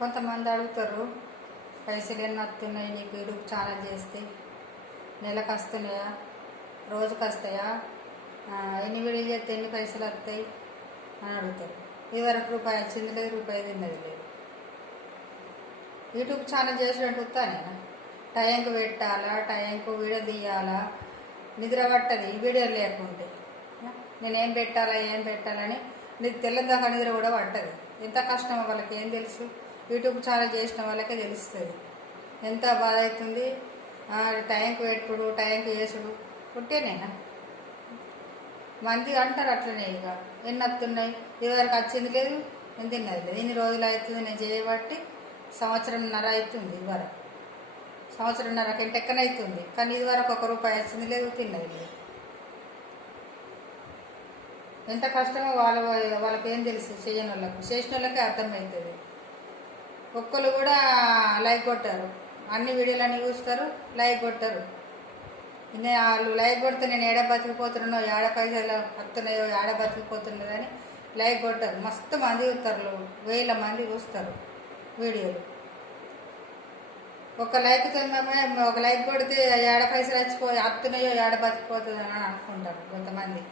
కొంతమంది అడుగుతారు, పైసలు ఎన్ని వస్తున్నాయి నీకు యూట్యూబ్ ఛానల్ చేస్తే, నెలకు వస్తున్నాయా, రోజుకి వస్తాయా, ఎన్ని వీడియో చేస్తే ఎన్ని పైసలు వస్తాయి అని అడుగుతారు. ఇదివరకు రూపాయి వచ్చింది లేదు, రూపాయి తిన్నది లేదు. యూట్యూబ్ ఛానల్ చేసినట్టు నేను టైంకి పెట్టాలా, టైంకు వీడియో తీయాలా, నిద్ర పట్టది ఈ వీడియో లేకుంటే. నేనేం పెట్టాలా ఏం పెట్టాలని నీకు తెల్లదాకా నిద్ర కూడా పట్టదు. ఎంత కష్టమో వాళ్ళకి ఏం తెలుసు? యూట్యూబ్ ఛానల్ చేసిన వాళ్ళకే తెలుస్తుంది ఎంత బాధ అవుతుంది. టైంకి పెట్టుడు, టైంకి చేసుడు పుట్టేనేనా? మంది అంటారు అట్లనే. ఇక ఎన్ని వస్తున్నాయి, ఇదివరకు వచ్చింది లేదు, నేను తిన్నది లేదు. ఎన్ని రోజులు అవుతుంది నేను చేయబట్టి? సంవత్సరంన్నర అవుతుంది. ఇదివరకు సంవత్సరంన్నర కంటెక్కన అవుతుంది, కానీ ఇదివరకు ఒక రూపాయి వచ్చింది లేదు, తిన్నది లేదు. ఎంత కష్టమో వాళ్ళకి ఏం తెలుసు? చేయని వాళ్ళకు. చేసిన వాళ్ళకే అర్థమవుతుంది. ఒక్కరు కూడా లైక్ కొట్టారు, అన్ని వీడియోలన్నీ చూస్తారు, లైక్ కొట్టారు. వాళ్ళు లైక్ కొడితే నేను ఏడ బతికిపోతున్నానో, ఏడ పైసలు వస్తున్నాయో, ఏడ బతికిపోతున్నదని లైక్ కొట్టారు. మస్తు మంది చూస్తారు, వేల మంది చూస్తారు వీడియోలు. ఒక లైక్ ఒక లైక్ కొడితే ఏడ పైసలు వచ్చిపోయి వస్తున్నాయో, ఏడ బతికిపోతుందని అనుకుంటారు కొంతమంది.